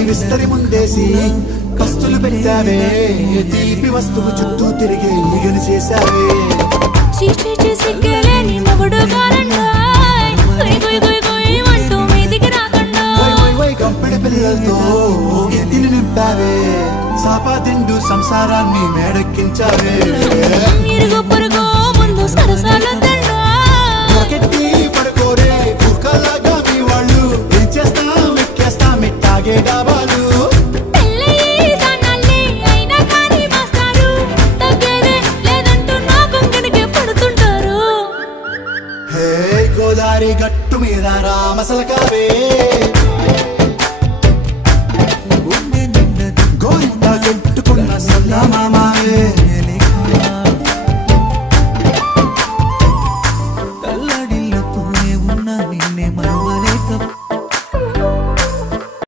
విస్తరి ముందేసి కస్తులు పెట్టావే తీపి వస్తువు చుట్టూ తిరిగి ఈగలు చేశావే కంపెడి పిల్లలతో ఎత్తిని నింపావే సాపాదిండు సంసారాన్ని మేడెక్కించావే పడుకోరే కుక్కలాగా మీ వాళ్ళు ఏం చేస్తాం ఎక్కేస్తాం ఇట్టాగే